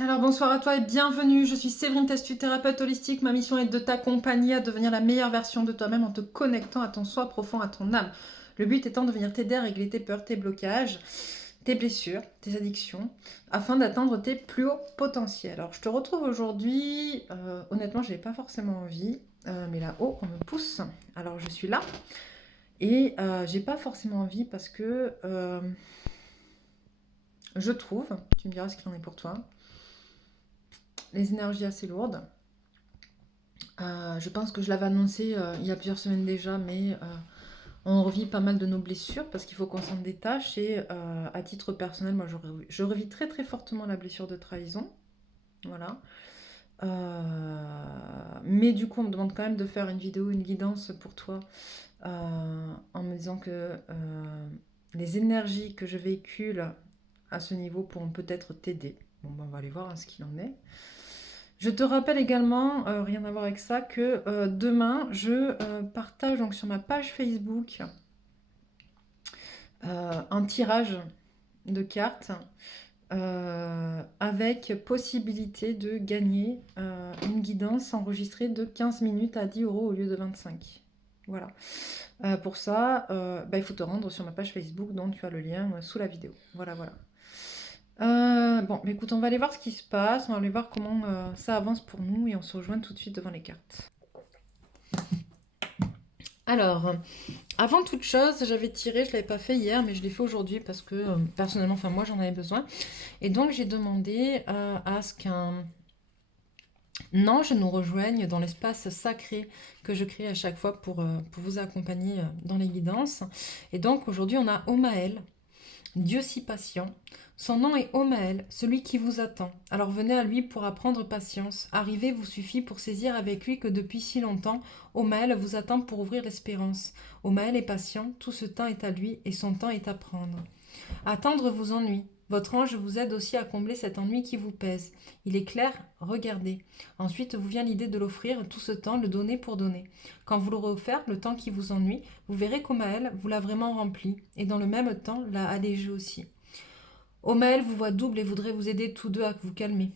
Alors bonsoir à toi et bienvenue, je suis Séverine Testu, thérapeute holistique. Ma mission est de t'accompagner à devenir la meilleure version de toi-même en te connectant à ton soi profond, à ton âme. Le but étant de venir t'aider à régler tes peurs, tes blocages, tes blessures, tes addictions, afin d'atteindre tes plus hauts potentiels. Alors je te retrouve aujourd'hui, honnêtement je n'ai pas forcément envie, mais là-haut on me pousse. Alors je suis là et j'ai pas forcément envie parce que je trouve, tu me diras ce qu'il en est pour toi, les énergies assez lourdes. Je pense que je l'avais annoncé il y a plusieurs semaines déjà, mais on revit pas mal de nos blessures parce qu'il faut qu'on s'en détache. Et à titre personnel, moi, je revis très très fortement la blessure de trahison. Voilà. Mais du coup, on me demande quand même de faire une vidéo, une guidance pour toi, en me disant que les énergies que je véhicule à ce niveau pourront peut-être t'aider. Bon, ben, on va aller voir ce qu'il en est. Je te rappelle également, rien à voir avec ça, que demain, je partage donc sur ma page Facebook un tirage de cartes avec possibilité de gagner une guidance enregistrée de 15 minutes à 10 euros au lieu de 25. Voilà. Pour ça, il faut te rendre sur ma page Facebook dont tu as le lien sous la vidéo. Voilà, voilà. Bon, mais écoute, on va aller voir ce qui se passe, on va aller voir comment ça avance pour nous et on se rejoint tout de suite devant les cartes. Alors, avant toute chose, j'avais tiré, je ne l'avais pas fait hier, mais je l'ai fait aujourd'hui parce que personnellement, enfin moi j'en avais besoin. Et donc j'ai demandé à ce qu'un ange nous rejoigne dans l'espace sacré que je crée à chaque fois pour vous accompagner dans les guidances. Et donc aujourd'hui on a Omaël. Dieu si patient. Son nom est Omaël, celui qui vous attend. Alors venez à lui pour apprendre patience. Arriver vous suffit pour saisir avec lui que depuis si longtemps, Omaël vous attend pour ouvrir l'espérance. Omaël est patient, tout ce temps est à lui et son temps est à prendre. Attendre vous ennuie. Votre ange vous aide aussi à combler cet ennui qui vous pèse. Il est clair, regardez. Ensuite vous vient l'idée de l'offrir, tout ce temps, le donner pour donner. Quand vous l'aurez offert, le temps qui vous ennuie, vous verrez qu'Omaël vous l'a vraiment rempli, et dans le même temps l'a allégé aussi. Omaël vous voit double et voudrait vous aider tous deux à vous calmer.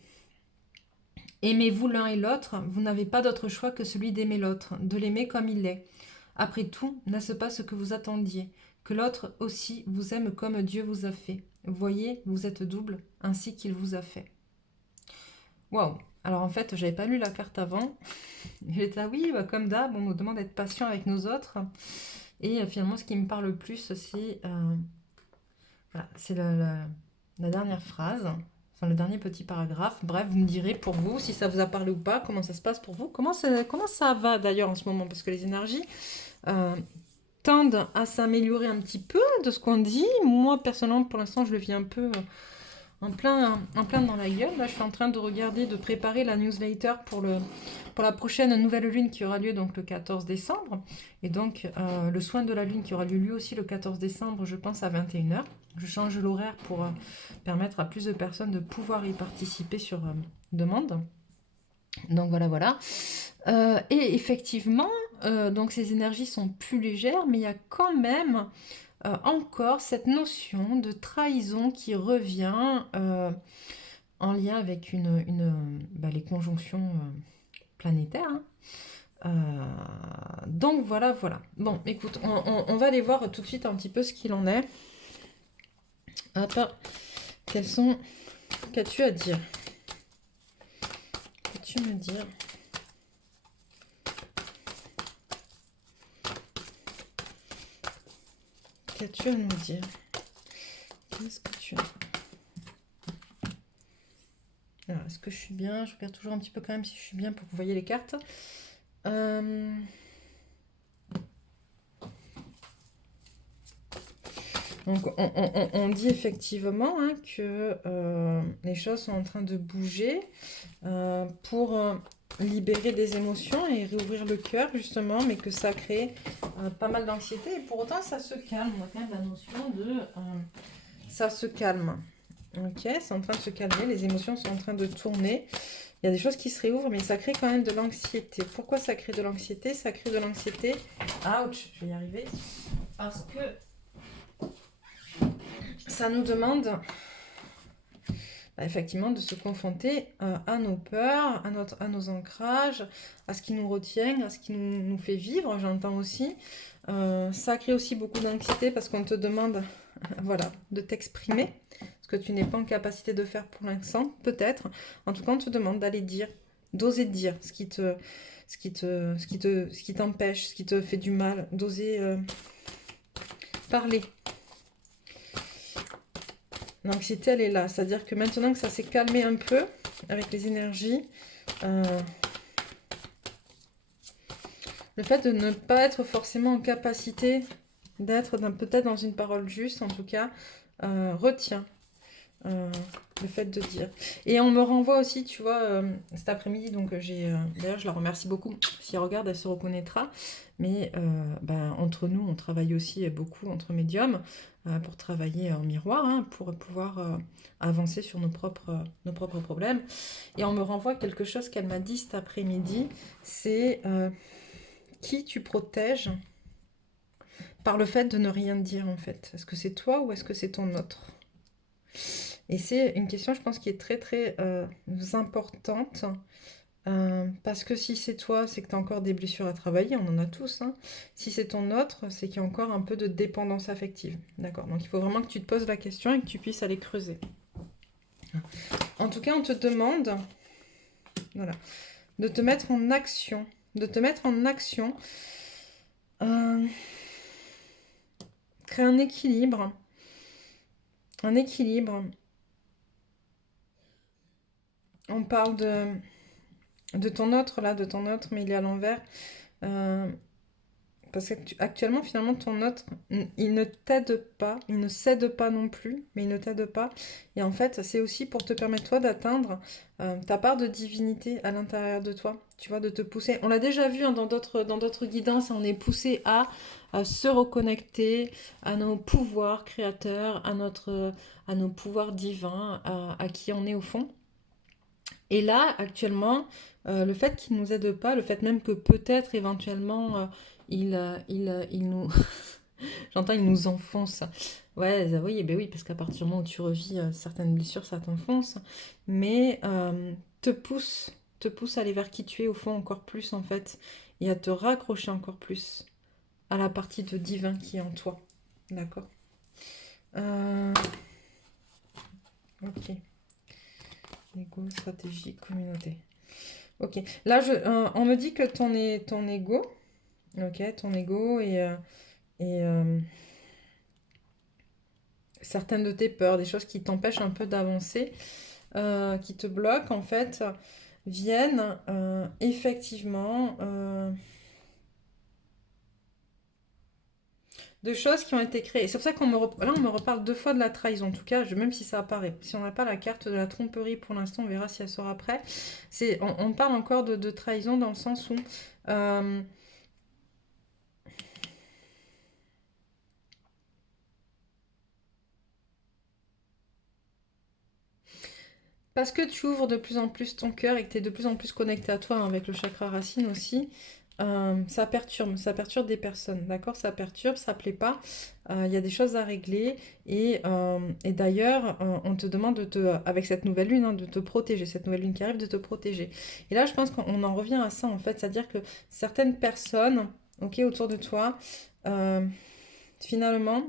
Aimez-vous l'un et l'autre, vous n'avez pas d'autre choix que celui d'aimer l'autre, de l'aimer comme il est. Après tout, n'est-ce pas ce que vous attendiez? Que l'autre aussi vous aime comme Dieu vous a fait. Voyez, vous êtes double, ainsi qu'il vous a fait. Waouh! Alors en fait, j'avais pas lu la carte avant. J'étais là, oui, comme d'hab, on nous demande d'être patient avec nos autres. Et finalement, ce qui me parle le plus, c'est voilà, c'est la dernière phrase, enfin le dernier petit paragraphe. Bref, vous me direz pour vous si ça vous a parlé ou pas, comment ça se passe pour vous. Comment ça va d'ailleurs en ce moment? Parce que les énergies euh, tendent à s'améliorer un petit peu de ce qu'on dit. Moi, personnellement, pour l'instant, je le vis un peu en plein dans la gueule. Là, je suis en train de regarder, de préparer la newsletter pour la prochaine nouvelle lune qui aura lieu donc le 14 décembre. Et donc, le soin de la lune qui aura lieu lui aussi le 14 décembre, je pense, à 21h. Je change l'horaire pour permettre à plus de personnes de pouvoir y participer sur demande. Donc voilà, voilà. Et effectivement, donc ces énergies sont plus légères, mais il y a quand même encore cette notion de trahison qui revient en lien avec les conjonctions planétaires. Hein. Donc voilà, voilà. Bon, écoute, on va aller voir tout de suite un petit peu ce qu'il en est. Attends, qu'as-tu à dire? Qu'as-tu à me dire? Qu'as-tu à nous dire? Qu'est-ce que tu as? Alors, est-ce que je suis bien? Je regarde toujours un petit peu quand même si je suis bien pour que vous voyez les cartes. Donc, on dit effectivement hein, que les choses sont en train de bouger pour libérer des émotions et réouvrir le cœur, justement, mais que ça crée pas mal d'anxiété. Et pour autant, ça se calme. On a quand même la notion de ça se calme. Ok, c'est en train de se calmer, les émotions sont en train de tourner. Il y a des choses qui se réouvrent, mais ça crée quand même de l'anxiété. Pourquoi ça crée de l'anxiété? Ça crée de l'anxiété. Ouch, je vais y arriver. Parce que ça nous demande bah, effectivement, de se confronter à nos peurs, à nos ancrages, à ce qui nous retient, à ce qui nous fait vivre, j'entends aussi. Ça crée aussi beaucoup d'anxiété parce qu'on te demande voilà, de t'exprimer, ce que tu n'es pas en capacité de faire pour l'instant, peut-être. En tout cas, on te demande d'aller dire, d'oser dire ce qui t'empêche, ce qui te fait du mal, d'oser parler. L'anxiété, elle est là. C'est-à-dire que maintenant que ça s'est calmé un peu avec les énergies, le fait de ne pas être forcément en capacité d'être peut-être dans une parole juste, en tout cas, retient le fait de dire. Et on me renvoie aussi, tu vois, cet après-midi, donc d'ailleurs, je la remercie beaucoup. Si elle regarde, elle se reconnaîtra. Mais ben, entre nous, on travaille aussi beaucoup entre médiums pour travailler en miroir, hein, pour pouvoir avancer sur nos propres problèmes. Et on me renvoie quelque chose qu'elle m'a dit cet après-midi, c'est qui tu protèges par le fait de ne rien dire en fait. Est-ce que c'est toi ou est-ce que c'est ton autre? Et c'est une question, je pense, qui est très très importante. Parce que si c'est toi, c'est que tu as encore des blessures à travailler, on en a tous. Hein. Si c'est ton autre, c'est qu'il y a encore un peu de dépendance affective. D'accord. Donc il faut vraiment que tu te poses la question et que tu puisses aller creuser. En tout cas, on te demande voilà, de te mettre en action. De te mettre en action. Créer un équilibre. Un équilibre. On parle de ton autre, là, de ton autre, mais il est à l'envers. Parce qu'actuellement, finalement, ton autre, il ne t'aide pas, il ne cède pas non plus, mais il ne t'aide pas. Et en fait, c'est aussi pour te permettre, toi, d'atteindre ta part de divinité à l'intérieur de toi, tu vois, de te pousser. On l'a déjà vu hein, dans d'autres guidances, on est poussé à se reconnecter à nos pouvoirs créateurs, à nos pouvoirs divins, à qui on est au fond. Et là, actuellement, le fait qu'il ne nous aide pas, le fait même que peut-être éventuellement il nous. J'entends, il nous enfonce. Ouais, oui, eh ben oui, parce qu'à partir du moment où tu revis certaines blessures, ça t'enfonce. Mais te pousse à aller vers qui tu es au fond encore plus en fait, et à te raccrocher encore plus à la partie de divin qui est en toi. D'accord. Euh, Ok. Ego, stratégie, communauté. Ok. Là, on me dit que ton ego, ok, ton ego et certaines de tes peurs, des choses qui t'empêchent un peu d'avancer, qui te bloquent en fait, viennent effectivement de choses qui ont été créées. C'est pour ça là, on me reparle deux fois de la trahison. En tout cas, même si ça apparaît. Si on n'a pas la carte de la tromperie pour l'instant, on verra si elle sort après. On parle encore de trahison dans le sens où parce que tu ouvres de plus en plus ton cœur et que tu es de plus en plus connecté à toi hein, avec le chakra racine aussi, ça perturbe des personnes, d'accord? Ça perturbe, ça plaît pas. Il y a des choses à régler et d'ailleurs, on te demande avec cette nouvelle lune, hein, de te protéger, cette nouvelle lune qui arrive, de te protéger. Et là, je pense qu'on en revient à ça en fait, c'est-à-dire que certaines personnes, ok, autour de toi, euh, finalement,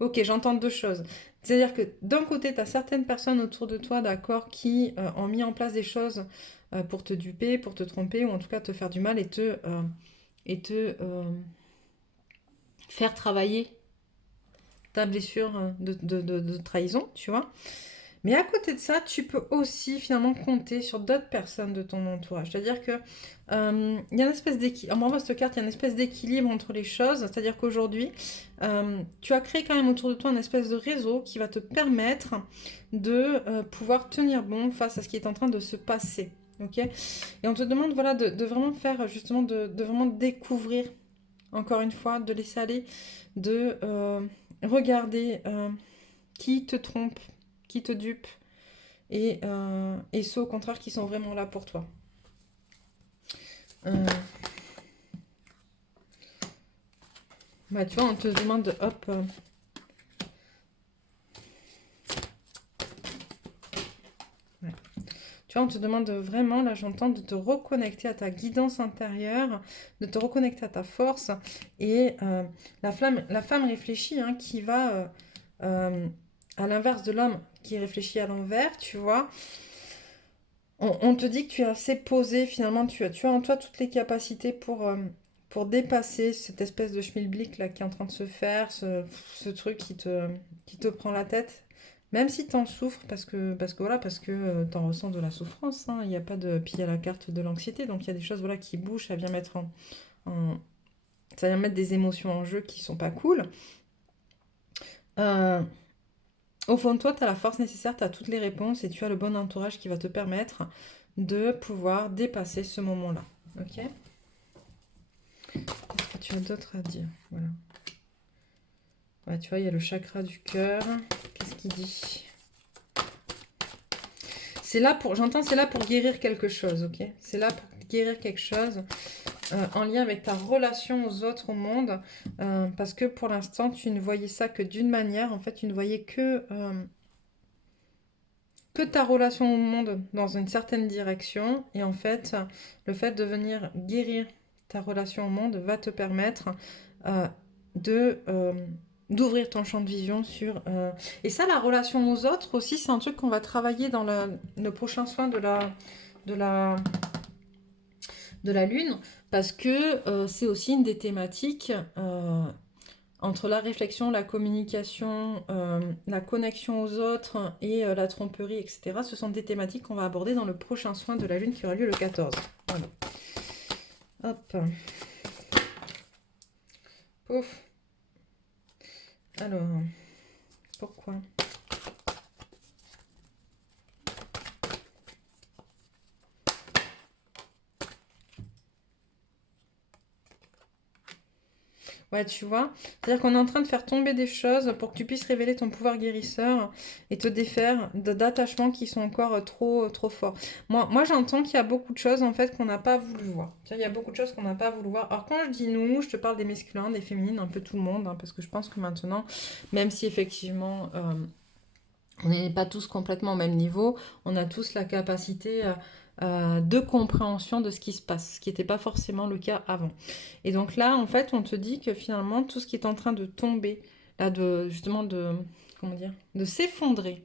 ok, j'entends deux choses. C'est-à-dire que d'un côté, tu as certaines personnes autour de toi, d'accord, qui ont mis en place des choses pour te duper, pour te tromper, ou en tout cas te faire du mal et te faire travailler ta blessure de trahison, tu vois. Mais à côté de ça, tu peux aussi finalement compter sur d'autres personnes de ton entourage. C'est-à-dire que il y a une espèce d'équilibre. En m'envoie cette carte, il y a une espèce d'équilibre entre les choses. C'est-à-dire qu'aujourd'hui, tu as créé quand même autour de toi une espèce de réseau qui va te permettre de pouvoir tenir bon face à ce qui est en train de se passer. Ok. Et on te demande voilà, de vraiment faire justement, de vraiment découvrir, encore une fois, de laisser aller, de regarder qui te trompe, qui te dupe, et ceux au contraire qui sont vraiment là pour toi. Euh, Bah, tu vois, on te demande, hop, vois, on te demande vraiment, là j'entends, de te reconnecter à ta guidance intérieure, de te reconnecter à ta force. Et la femme réfléchie, hein, qui va à l'inverse de l'homme qui réfléchit à l'envers, tu vois. On te dit que tu es assez posé, finalement, tu as en toi toutes les capacités pour dépasser cette espèce de schmilblick là qui est en train de se faire, ce truc qui te prend la tête. Même si tu en souffres, parce que tu en ressens de la souffrance, hein, il n'y a pas de. Puis il y a la carte de l'anxiété, donc il y a des choses voilà, qui bougent, en- ça vient mettre des émotions en jeu qui sont pas cool. Euh, Au fond de toi, tu as la force nécessaire, tu as toutes les réponses et tu as le bon entourage qui va te permettre de pouvoir dépasser ce moment-là. Ok? Qu'est-ce que tu as d'autre à dire? Voilà. Ouais, tu vois, il y a le chakra du cœur. Qu'est-ce qu'il dit? J'entends, c'est là pour guérir quelque chose, ok? C'est là pour guérir quelque chose en lien avec ta relation aux autres, au monde, parce que pour l'instant, tu ne voyais ça que d'une manière. En fait, tu ne voyais que ta relation au monde dans une certaine direction. Et en fait, le fait de venir guérir ta relation au monde va te permettre euh, de d'ouvrir ton champ de vision sur... Et ça, la relation aux autres aussi, c'est un truc qu'on va travailler dans le prochain soin de la, de la Lune, parce que c'est aussi une des thématiques... entre la réflexion, la communication, la connexion aux autres et la tromperie, etc., ce sont des thématiques qu'on va aborder dans le prochain soin de la Lune qui aura lieu le 14. Voilà. Hop. Pouf. Alors, pourquoi? Ouais, tu vois. C'est-à-dire qu'on est en train de faire tomber des choses pour que tu puisses révéler ton pouvoir guérisseur et te défaire d'attachements qui sont encore trop forts. Moi j'entends qu'il y a beaucoup de choses en fait qu'on n'a pas voulu voir. Tu vois, il y a beaucoup de choses qu'on n'a pas voulu voir. Alors quand je dis nous, je te parle des masculins, des féminines, un peu tout le monde, hein, parce que je pense que maintenant, même si effectivement on n'est pas tous complètement au même niveau, on a tous la capacité de compréhension de ce qui se passe, ce qui n'était pas forcément le cas avant. Et donc là, en fait, on te dit que finalement, tout ce qui est en train de tomber, là, justement, comment dire, de s'effondrer,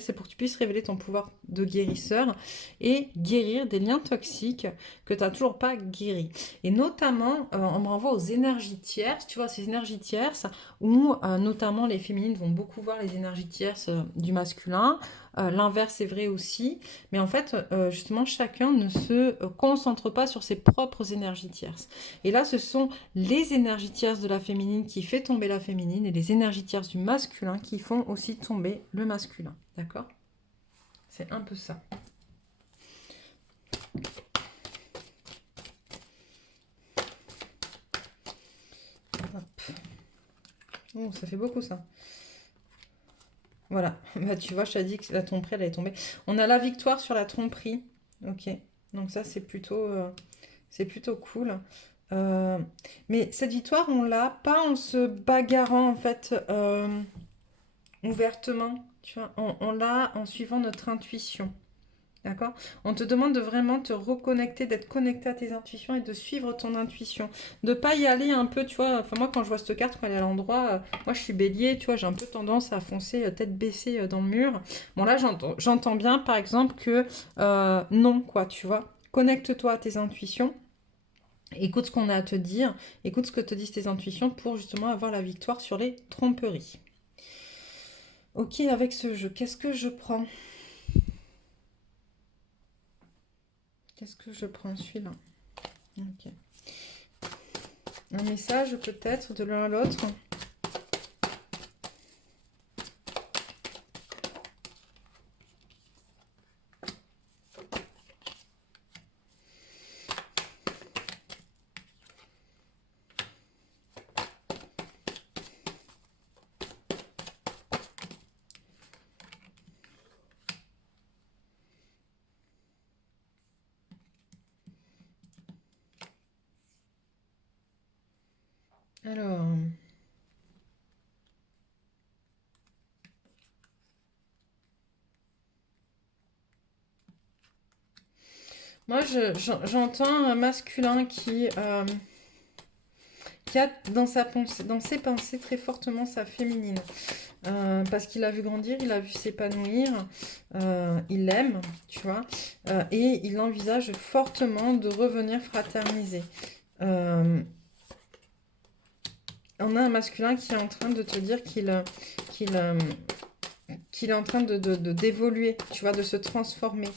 c'est pour que tu puisses révéler ton pouvoir de guérisseur et guérir des liens toxiques que tu n'as toujours pas guéris. Et notamment, on me renvoie aux énergies tierces, tu vois, ces énergies tierces, où notamment les féminines vont beaucoup voir les énergies tierces du masculin. L'inverse est vrai aussi. Mais en fait, justement, chacun ne se concentre pas sur ses propres énergies tierces. Et là, ce sont les énergies tierces de la féminine qui fait tomber la féminine et les énergies tierces du masculin qui font aussi tomber le masculin. D'accord? C'est un peu ça. Hop. Oh, ça fait beaucoup ça. Voilà, bah, tu vois, je t'ai dit que la tromperie, elle est tombée. On a la victoire sur la tromperie. Ok, donc ça, c'est plutôt cool. Euh, mais cette victoire, on l'a pas en se bagarrant, en fait, ouvertement. Tu vois, on l'a en suivant notre intuition. D'accord? On te demande de vraiment te reconnecter, d'être connecté à tes intuitions et de suivre ton intuition. De pas y aller un peu, tu vois. Enfin, moi, quand je vois cette carte, quand elle est à l'endroit, moi, je suis bélier, tu vois, j'ai un peu tendance à foncer tête baissée dans le mur. Bon, là, j'entends bien, par exemple, que non, quoi, tu vois. Connecte-toi à tes intuitions. Écoute ce qu'on a à te dire. Écoute ce que te disent tes intuitions pour justement avoir la victoire sur les tromperies. Ok, avec ce jeu, qu'est-ce que je prends? Qu'est-ce que je prends celui-là? Ok. Un message peut-être de l'un à l'autre. Alors, Moi, j'entends un masculin qui a dans sa pensée, dans ses pensées très fortement sa féminine. Parce qu'il a vu grandir, il a vu s'épanouir, il l'aime, tu vois, et il envisage fortement de revenir fraterniser. Euh, on a un masculin qui est en train de te dire qu'il, qu'il est en train d'évoluer, tu vois, de se transformer.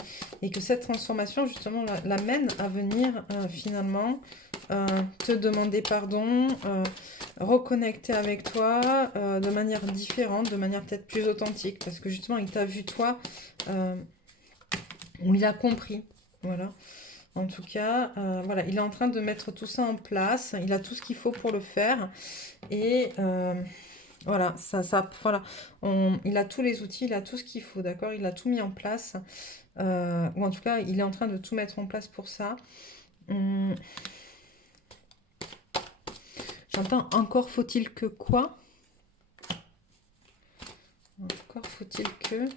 Et que cette transformation, justement, l'amène à venir finalement te demander pardon, reconnecter avec toi de manière différente, de manière peut-être plus authentique. Parce que justement, il t'a vu toi, euh, où il a compris. Voilà. En tout cas, voilà, il est en train de mettre tout ça en place. Il a tout ce qu'il faut pour le faire. Et voilà, voilà. Il a tous les outils, il a tout ce qu'il faut, d'accord? Il a tout mis en place. Ou en tout cas, il est en train de tout mettre en place pour ça. Hum, J'entends encore faut-il que quoi? Encore faut-il que...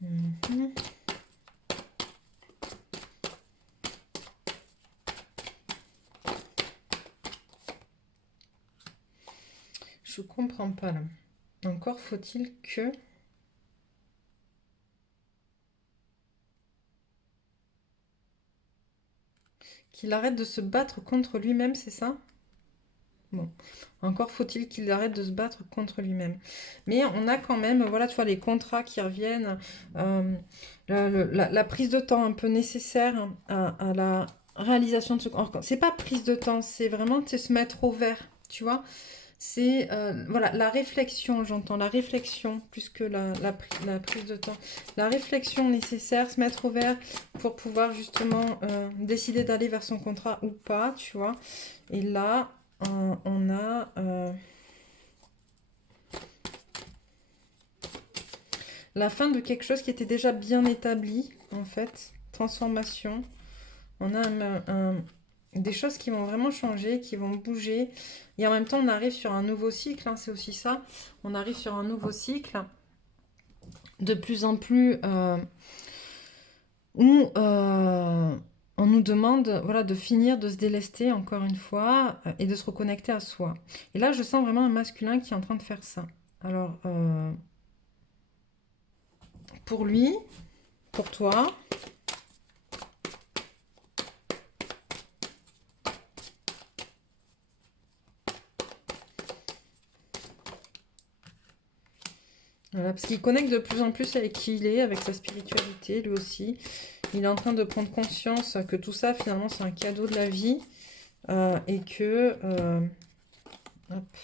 Mhm. Je comprends pas là. Encore faut-il que... Qu'il arrête de se battre contre lui-même, c'est ça? Bon, encore faut-il qu'il arrête de se battre contre lui-même. Mais on a quand même, voilà, tu vois, les contrats qui reviennent, euh, la prise de temps un peu nécessaire à la réalisation de ce... C'est pas prise de temps, c'est vraiment se mettre au vert, tu vois. C'est voilà, la réflexion, j'entends la réflexion plus que la prise de temps. La réflexion nécessaire, se mettre au vert pour pouvoir justement décider d'aller vers son contrat ou pas, tu vois. Et là, on a la fin de quelque chose qui était déjà bien établi, en fait. Transformation. On a des choses qui vont vraiment changer, qui vont bouger. Et en même temps, on arrive sur un nouveau cycle, hein, c'est aussi ça. On arrive sur un nouveau cycle de plus en plus où on nous demande voilà, de finir, de se délester encore une fois et de se reconnecter à soi. Et là, je sens vraiment un masculin qui est en train de faire ça. Alors, pour lui, pour toi, voilà, parce qu'il connecte de plus en plus avec qui il est, avec sa spiritualité, lui aussi. Il est en train de prendre conscience que tout ça, finalement, c'est un cadeau de la vie et que... hop.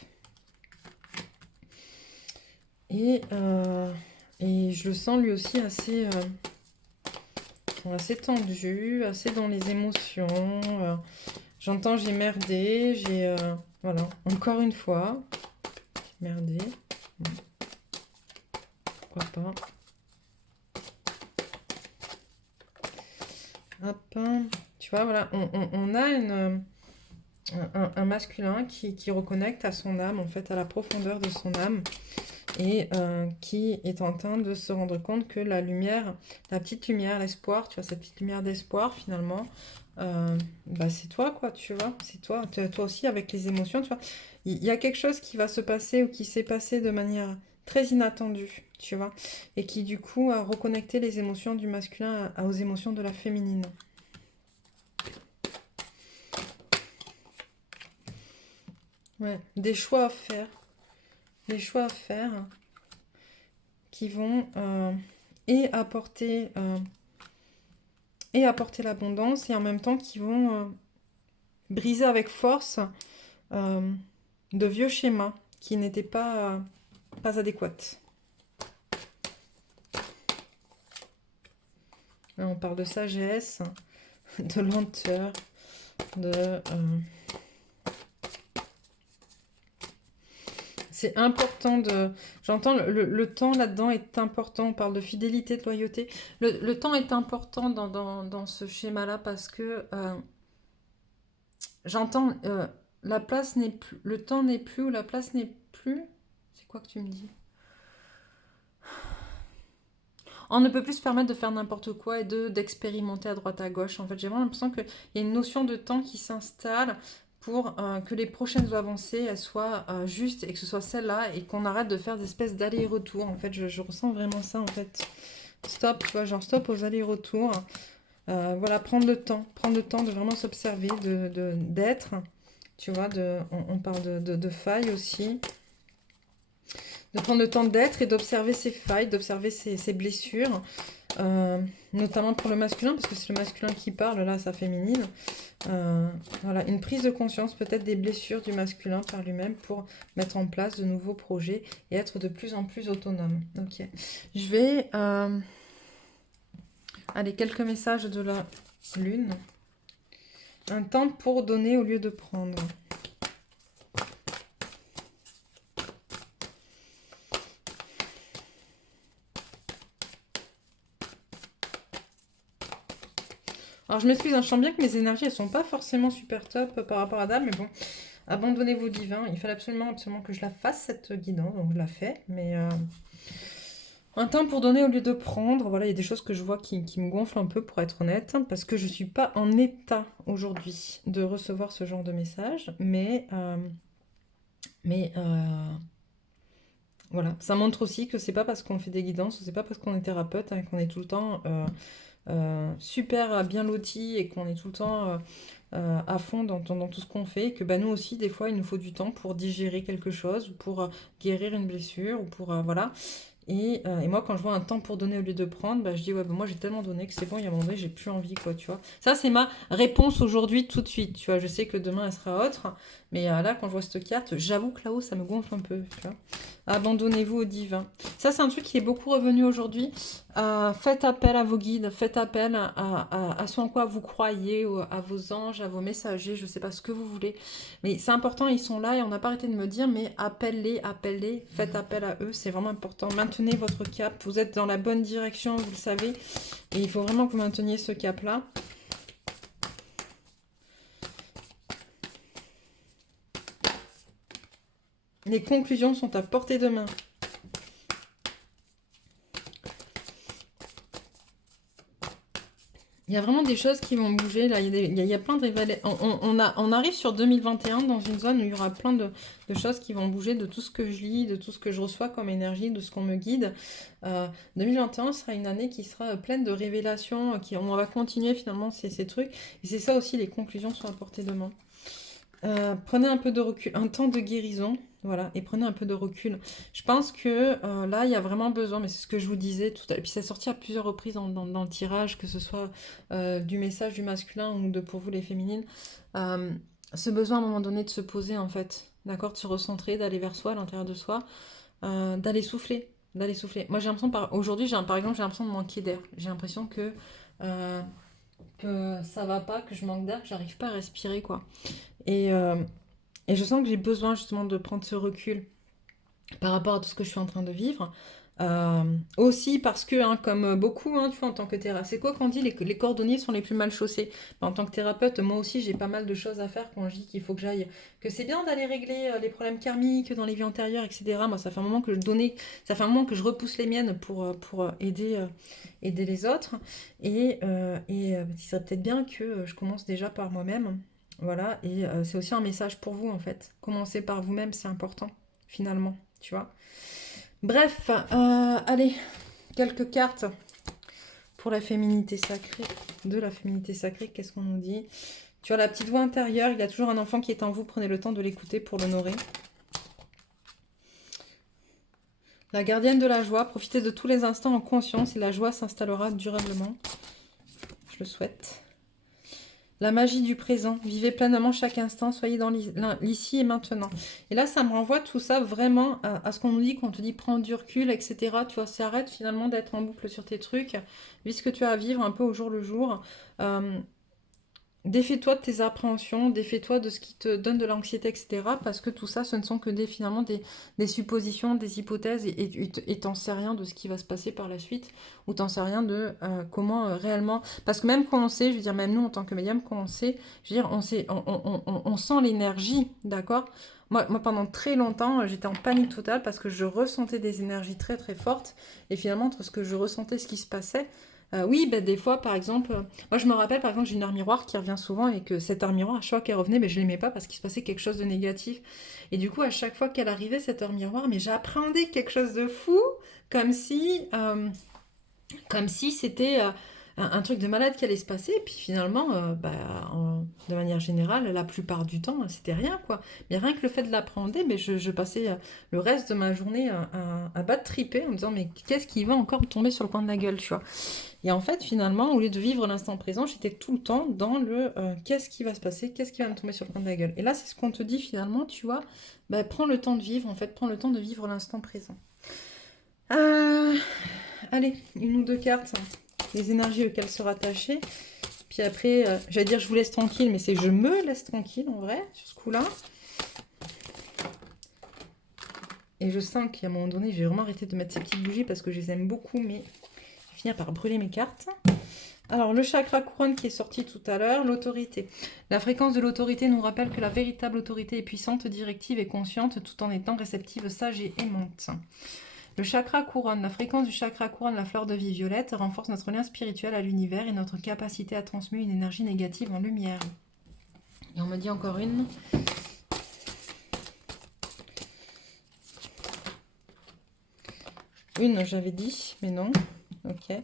Et, euh, et je le sens lui aussi assez tendu, assez dans les émotions. J'entends j'ai merdé, voilà, encore une fois, j'ai merdé. Pourquoi pas. Hop, tu vois, voilà, on a un masculin qui reconnecte à son âme, en fait, à la profondeur de son âme, et qui est en train de se rendre compte que la lumière, la petite lumière, l'espoir, tu vois, cette petite lumière d'espoir, finalement, bah, c'est toi, quoi, tu vois, c'est toi, toi aussi avec les émotions, tu vois. Il y a quelque chose qui va se passer ou qui s'est passé de manière très inattendue, tu vois, et qui, du coup, a reconnecté les émotions du masculin aux émotions de la féminine. Ouais, des choix à faire. Des choix à faire qui vont et apporter l'abondance et en même temps qui vont briser avec force euh, de vieux schémas qui n'étaient pas adéquats. Là, on parle de sagesse, de lenteur, de... c'est important de... J'entends le temps là-dedans est important. On parle de fidélité, de loyauté. Le temps est important dans ce schéma-là parce que j'entends la place n'est plus, le temps n'est plus ou la place n'est plus. C'est quoi que tu me dis? on ne peut plus se permettre de faire n'importe quoi et d'expérimenter à droite à gauche. En fait, j'ai vraiment l'impression qu'il y a une notion de temps qui s'installe pour que les prochaines avancées elles soient justes et que ce soit celle-là et qu'on arrête de faire des espèces d'allers-retours. En fait, je ressens vraiment ça en fait. Stop, tu vois, genre stop aux allers-retours. Voilà, prendre le temps de vraiment s'observer, d'être. Tu vois, on parle de failles aussi. De prendre le temps d'être et d'observer ses failles, d'observer ses blessures. Notamment pour le masculin, parce que c'est le masculin qui parle, là, sa féminine. Voilà, une prise de conscience peut-être des blessures du masculin par lui-même pour mettre en place de nouveaux projets et être de plus en plus autonome. Ok. Je vais... allez, quelques messages de la lune. Un temps pour donner au lieu de prendre. Alors je m'excuse, hein, je sens bien que mes énergies, elles sont pas forcément super top par rapport à Dame, mais bon, abandonnez vos divins. Il fallait absolument que je la fasse, cette guidance, donc je la fais. Mais un temps pour donner au lieu de prendre. Voilà, il y a des choses que je vois qui me gonflent un peu, pour être honnête, parce que je suis pas en état aujourd'hui de recevoir ce genre de message. Mais voilà, ça montre aussi que c'est pas parce qu'on fait des guidances, c'est pas parce qu'on est thérapeute, hein, qu'on est tout le temps super bien loti et qu'on est tout le temps à fond dans tout ce qu'on fait, et que bah, nous aussi, des fois, il nous faut du temps pour digérer quelque chose, ou pour guérir une blessure, ou pour... voilà. Et moi, quand je vois un temps pour donner au lieu de prendre, bah, je dis, ouais, bah, moi j'ai tellement donné que c'est bon, il y a un moment donné, j'ai plus envie, quoi, tu vois. Ça, c'est ma réponse aujourd'hui, tout de suite, tu vois. Je sais que demain, elle sera autre, mais là, quand je vois cette carte, j'avoue que là-haut, ça me gonfle un peu, tu vois. Abandonnez-vous au divin. Ça, c'est un truc qui est beaucoup revenu aujourd'hui. Faites appel à vos guides, faites appel à ce en quoi vous croyez, à vos anges, à vos messagers, je sais pas ce que vous voulez. Mais c'est important, ils sont là et on n'a pas arrêté de me dire, mais appelez-les, appelez-les, faites appel à eux, c'est vraiment important. Maintenez votre cap, vous êtes dans la bonne direction, vous le savez, et il faut vraiment que vous mainteniez ce cap-là. Les conclusions sont à portée de main. Il y a vraiment des choses qui vont bouger, là. Il y a plein de rivalités. On arrive sur 2021 dans une zone où il y aura plein de choses qui vont bouger, de tout ce que je lis, de tout ce que je reçois comme énergie, de ce qu'on me guide. 2021 sera une année qui sera pleine de révélations, on va continuer finalement ces trucs. Et c'est ça aussi, les conclusions sont à portée de main. Prenez un peu de recul, un temps de guérison, voilà, et prenez un peu de recul. Je pense que là, il y a vraiment besoin, mais c'est ce que je vous disais tout à l'heure, et puis ça sorti à plusieurs reprises dans le tirage, que ce soit du message du masculin ou de pour vous les féminines, ce besoin à un moment donné de se poser en fait, d'accord, de se recentrer, d'aller vers soi, à l'intérieur de soi, d'aller souffler, d'aller souffler. Moi j'ai l'impression, aujourd'hui, par exemple, j'ai l'impression de manquer d'air, j'ai l'impression euh, que ça va pas, que je manque d'air, que j'arrive pas à respirer, quoi. Et, euh, et je sens que j'ai besoin justement de prendre ce recul par rapport à tout ce que je suis en train de vivre. Aussi parce que, hein, comme beaucoup, hein, tu vois, en tant que thérapeute, c'est quoi qu'on dit, les cordonniers sont les plus mal chaussés. Ben, en tant que thérapeute, moi aussi, j'ai pas mal de choses à faire quand je dis qu'il faut que j'aille, que c'est bien d'aller régler les problèmes karmiques dans les vies antérieures, etc. Moi, ça fait un moment que ça fait un moment que je repousse les miennes pour aider les autres. Il serait peut-être bien que je commence déjà par moi-même. Voilà, et c'est aussi un message pour vous en fait. Commencer par vous-même, c'est important, finalement, tu vois. Bref, allez, quelques cartes pour la féminité sacrée. De la féminité sacrée, qu'est-ce qu'on nous dit? Tu as la petite voix intérieure, il y a toujours un enfant qui est en vous, prenez le temps de l'écouter pour l'honorer. La gardienne de la joie, profitez de tous les instants en conscience et la joie s'installera durablement. Je le souhaite. La magie du présent, vivez pleinement chaque instant, soyez dans l'ici et maintenant. Et là, ça me renvoie tout ça vraiment à ce qu'on nous dit, qu'on te dit prends du recul, etc. Tu vois, c'est arrête finalement d'être en boucle sur tes trucs, vis ce que tu as à vivre un peu au jour le jour. Défais-toi de tes appréhensions, défais-toi de ce qui te donne de l'anxiété, etc. Parce que tout ça, ce ne sont que finalement des suppositions, des hypothèses, et t'en sais rien de ce qui va se passer par la suite, ou t'en sais rien de comment réellement... Parce que même quand on sait, je veux dire, même nous en tant que médium, quand on sait, je veux dire, on sait, on sent l'énergie, d'accord? Moi, pendant très longtemps, j'étais en panique totale parce que je ressentais des énergies très très fortes. Et finalement, entre ce que je ressentais et ce qui se passait, oui, ben, des fois, par exemple, moi je me rappelle, par exemple, j'ai une heure miroir qui revient souvent et que cette heure miroir, à chaque fois qu'elle revenait, ben, je l'aimais pas parce qu'il se passait quelque chose de négatif. Et du coup, à chaque fois qu'elle arrivait, cette heure miroir, mais j'appréhendais quelque chose de fou, comme si, euh, comme si c'était un truc de malade qui allait se passer. Et puis finalement, de manière générale, la plupart du temps, c'était rien, quoi. Mais rien que le fait de l'appréhender, mais je passais le reste de ma journée à battre triper en me disant, mais qu'est-ce qui va encore me tomber sur le coin de la gueule, tu vois. Et en fait, finalement, au lieu de vivre l'instant présent, j'étais tout le temps dans le qu'est-ce qui va se passer, qu'est-ce qui va me tomber sur le coin de la gueule. Et là, c'est ce qu'on te dit finalement, tu vois, bah, prends le temps de vivre, en fait, prends le temps de vivre l'instant présent. Euh, Allez, une ou deux cartes, les énergies auxquelles se rattacher. Puis après, j'allais dire je vous laisse tranquille, mais c'est je me laisse tranquille en vrai, sur ce coup-là. Et je sens qu'à un moment donné, je vais vraiment arrêter de mettre ces petites bougies parce que je les aime beaucoup, mais je vais finir par brûler mes cartes. Alors, le chakra couronne qui est sorti tout à l'heure, l'autorité. La fréquence de l'autorité nous rappelle que la véritable autorité est puissante, directive et consciente, tout en étant réceptive, sage et aimante. Le chakra couronne. La fréquence du chakra couronne, la fleur de vie violette, renforce notre lien spirituel à l'univers et notre capacité à transmuter une énergie négative en lumière. Et on me dit encore une. Une, j'avais dit, mais non. Ok.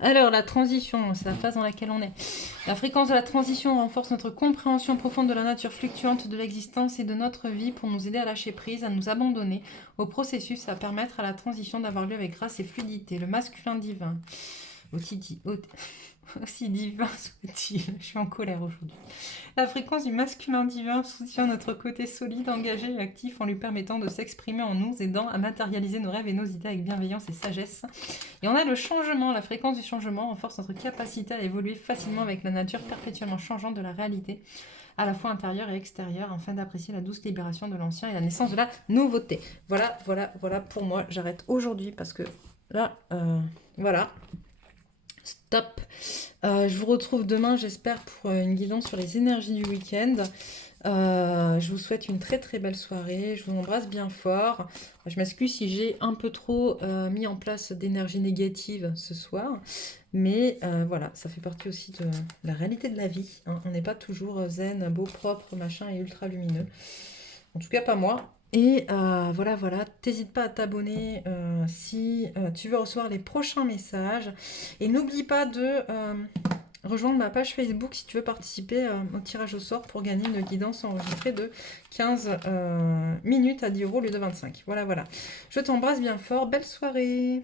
Alors, la transition, c'est la phase dans laquelle on est. La fréquence de la transition renforce notre compréhension profonde de la nature fluctuante de l'existence et de notre vie pour nous aider à lâcher prise, à nous abandonner au processus, à permettre à la transition d'avoir lieu avec grâce et fluidité. Le masculin divin. Aussi divin soit-il. Je suis en colère aujourd'hui. La fréquence du masculin divin soutient notre côté solide, engagé et actif en lui permettant de s'exprimer en nous aidant à matérialiser nos rêves et nos idées avec bienveillance et sagesse. Et on a le changement, la fréquence du changement renforce notre capacité à évoluer facilement avec la nature perpétuellement changeante de la réalité, à la fois intérieure et extérieure, afin d'apprécier la douce libération de l'ancien et la naissance de la nouveauté. Voilà pour moi. J'arrête aujourd'hui parce que là, voilà. Stop. Je vous retrouve demain, j'espère, pour une guidance sur les énergies du week-end. Je vous souhaite une très très belle soirée. Je vous embrasse bien fort. Je m'excuse si j'ai un peu trop mis en place d'énergie négative ce soir. Mais voilà, ça fait partie aussi de la réalité de la vie, hein. On n'est pas toujours zen, beau, propre, machin et ultra lumineux. En tout cas, pas moi. Et voilà, t'hésites pas à t'abonner si tu veux recevoir les prochains messages. Et n'oublie pas de rejoindre ma page Facebook si tu veux participer au tirage au sort pour gagner une guidance enregistrée de 15 minutes à 10 € au lieu de 25. Voilà. Je t'embrasse bien fort. Belle soirée.